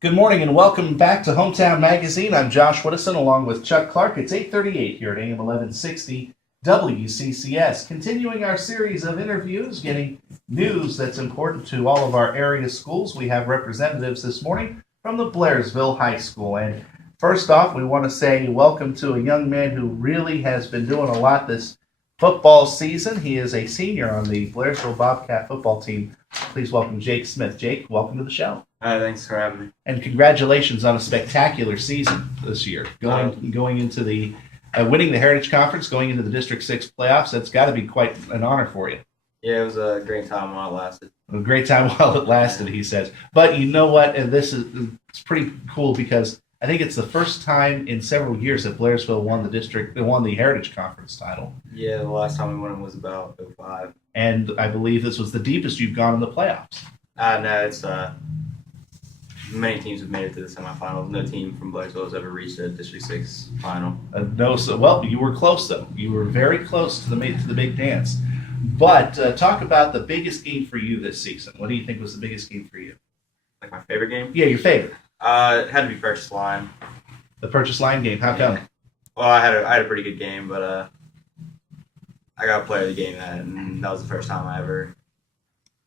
Good morning and welcome back to Hometown Magazine. I'm Josh Whittison along with Chuck Clark. It's 8:38 here at AM 1160 WCCS. Continuing our series of interviews, getting news that's important to all of our area schools. We have representatives this morning from the Blairsville High School. And first off, we want to say welcome to a young man who really has been doing a lot this football season. He is a senior on the Blairsville Bobcat football team. Please welcome Jake Smith. Jake, welcome to the show. Hi, thanks for having me. And congratulations on a spectacular season this year. Going into the winning the Heritage Conference, going into the District 6 playoffs, that's got to be quite an honor for you. Yeah, it was a great time while it lasted. A great time while it lasted, he says. But you know what? And it's pretty cool because I think it's the first time in several years that Blairsville won the Heritage Conference title. Yeah, the last time we won it was about '05. And I believe this was the deepest you've gone in the playoffs. No, it's many teams have made it to the semifinals. No team from Blairsville has ever reached a District 6 final. Well, you were close though. You were very close to the big dance. But talk about the biggest game for you this season. What do you think was the biggest game for you? Like my favorite game? Yeah, your favorite. It had to be Purchase Line. The Purchase Line game. How come? Well, I had a pretty good game, but I got player of the game and that was the first time I ever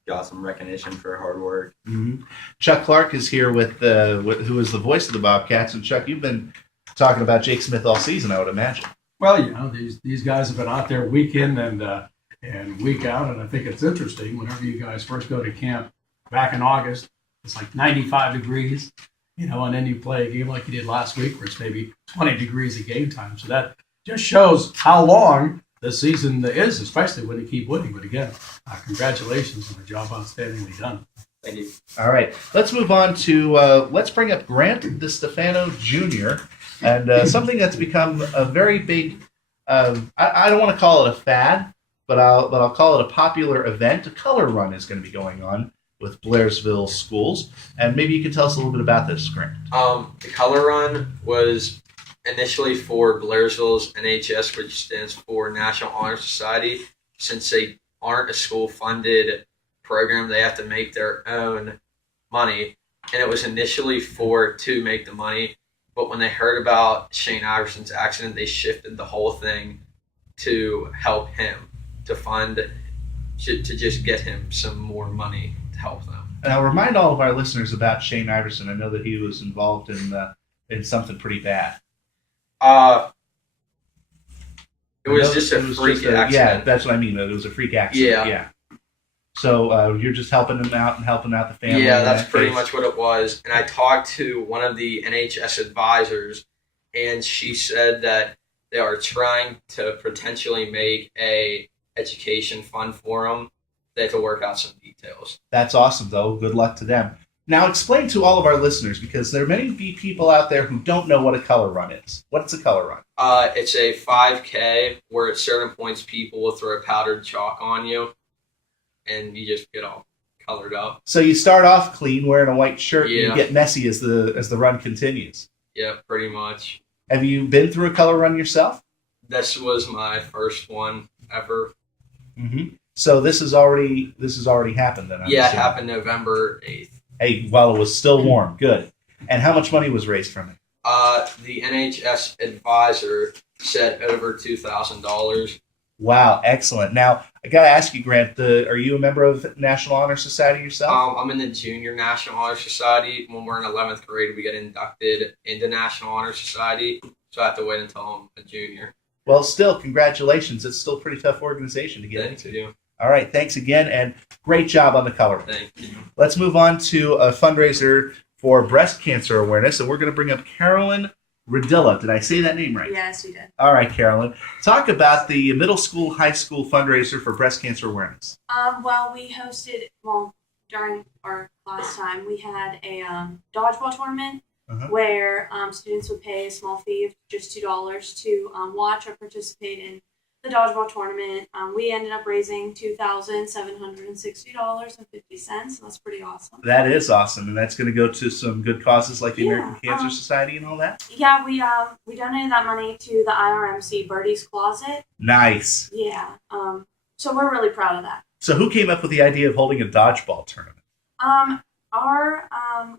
got some recognition for hard work. Mm-hmm. Chuck Clark is here with who is the voice of the Bobcats. And Chuck, you've been talking about Jake Smith all season, I would imagine. Well, these guys have been out there week in and week out, and I think it's interesting. Whenever you guys first go to camp back in August, it's like 95 degrees, and then you play a game like you did last week, where it's maybe 20 degrees at game time. So that just shows how long the season is, especially when you keep winning. But again, congratulations on a job outstandingly done. Thank you. All right, let's move on to let's bring up Grant Distefano Jr. and something that's become a very big. I don't want to call it a fad, but I'll call it a popular event. A color run is going to be going on with Blairsville schools, and maybe you can tell us a little bit about this, Grant. The color run was initially for Blairsville's NHS, which stands for National Honor Society. Since they aren't a school-funded program, they have to make their own money, and it was initially to make the money. But when they heard about Shane Iverson's accident, they shifted the whole thing to help him, to just get him some more money to help them. And I'll remind all of our listeners about Shane Iverson. I know that he was involved in something pretty bad. It was just a freak accident. Yeah, that's what I mean. It was a freak accident. Yeah. So you're just helping him out and helping out the family. Yeah, that's pretty much what it was. And I talked to one of the NHS advisors, and she said that they are trying to potentially make a education fund for him. They have to work out some details. That's awesome, though. Good luck to them. Now, explain to all of our listeners, because there are many people out there who don't know what a color run is. What's a color run? It's a 5K where at certain points people will throw powdered chalk on you, and you just get all colored up. So you start off clean, wearing a white shirt, Yeah. and you get messy as the run continues. Yeah, pretty much. Have you been through a color run yourself? This was my first one ever. Mm-hmm. So this has already happened then. It happened November 8th. Hey, while it was still warm, good. And how much money was raised from it? The NHS advisor said over $2,000. Wow, excellent. Now, I got to ask you, Grant, are you a member of National Honor Society yourself? I'm in the Junior National Honor Society. When we're in 11th grade, we get inducted into National Honor Society, so I have to wait until I'm a junior. Well, still, congratulations. It's still a pretty tough organization to get Thank into. you. All right, thanks again, and great job on the color. Thank you. Let's move on to a fundraiser for breast cancer awareness, and we're going to bring up Karolyn Redilla. Did I say that name right? Yes, you did. All right, Karolyn. Talk about the middle school, high school fundraiser for breast cancer awareness. During our class time, we had a dodgeball tournament where students would pay a small fee of just $2 to watch or participate in the dodgeball tournament. We ended up raising $2,760.50, and that's pretty awesome. That is awesome, and that's going to go to some good causes like the American Cancer Society and all that? Yeah, we donated that money to the IRMC Birdie's Closet. Nice. Yeah, so we're really proud of that. So who came up with the idea of holding a dodgeball tournament? Our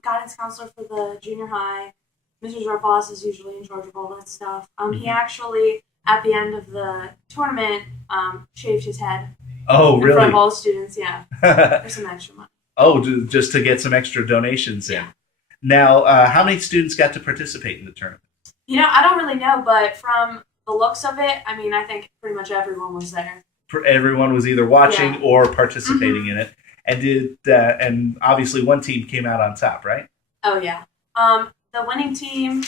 guidance counselor for the junior high, Mrs. Roboss, is usually in charge of all that stuff. He actually, at the end of the tournament, shaved his head Oh, in front really? of all the students, yeah, for some extra money. Just to get some extra donations in. Yeah. Now, how many students got to participate in the tournament? I don't really know, but from the looks of it, I think pretty much everyone was there. Everyone was either watching Yeah. or participating in it, and and obviously one team came out on top, right? Oh, yeah. The winning team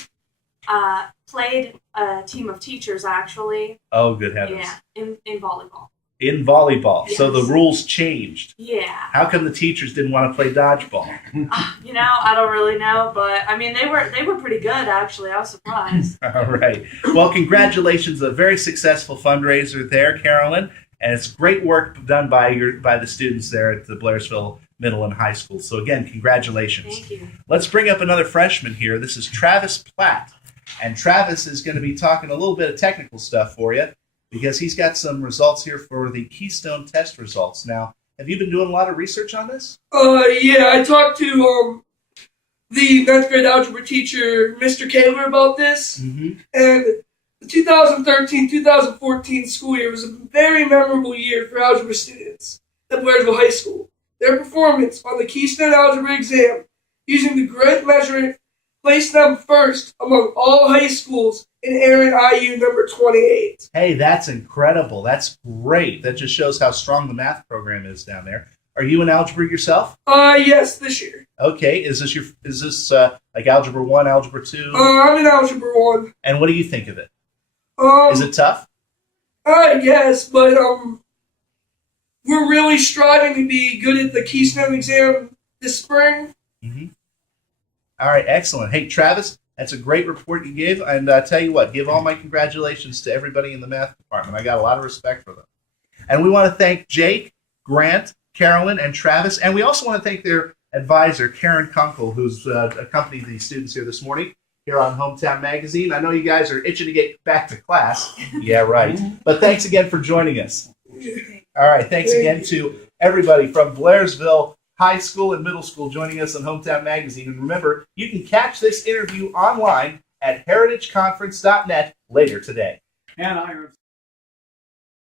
played a team of teachers, actually. Oh, good heavens! Yeah, in volleyball. In volleyball, so the Yes. rules changed. Yeah. How come the teachers didn't want to play dodgeball? I don't really know, but they were pretty good, actually. I was surprised. All right. Well, congratulations! A very successful fundraiser there, Karolyn, and it's great work done by the students there at the Blairsville Middle and High School. So again, congratulations. Thank you. Let's bring up another freshman here. This is Travis Platt, and Travis is going to be talking a little bit of technical stuff for you because he's got some results here for the Keystone test results. Now, have you been doing a lot of research on this? Yeah, I talked to the 9th grade algebra teacher, Mr. Kaler, about this, Mm-hmm. and the 2013-2014 school year was a very memorable year for algebra students at Blairsville High School. Their performance on the Keystone algebra exam using the grid measurement placed them first among all high schools in Aaron IU number 28. Hey, that's incredible. That's great. That just shows how strong the math program is down there. Are you in algebra yourself? Yes, this year. Okay. Is this like Algebra 1, Algebra 2? I'm in algebra 1. And what do you think of it? Is it tough? I guess, but we're really striving to be good at the Keystone exam this spring. Mm-hmm. All right, excellent. Hey, Travis, that's a great report you gave. And tell you what, give all my congratulations to everybody in the math department. I got a lot of respect for them. And we want to thank Jake, Grant, Karolyn, and Travis. And we also want to thank their advisor, Karen Kunkel, who's accompanied the students here this morning here on Hometown Magazine. I know you guys are itching to get back to class. Yeah, right. But thanks again for joining us. All right, thanks again to everybody from Blairsville High School and Middle School joining us on Hometown Magazine. And remember, you can catch this interview online at heritageconference.net later today. And I heard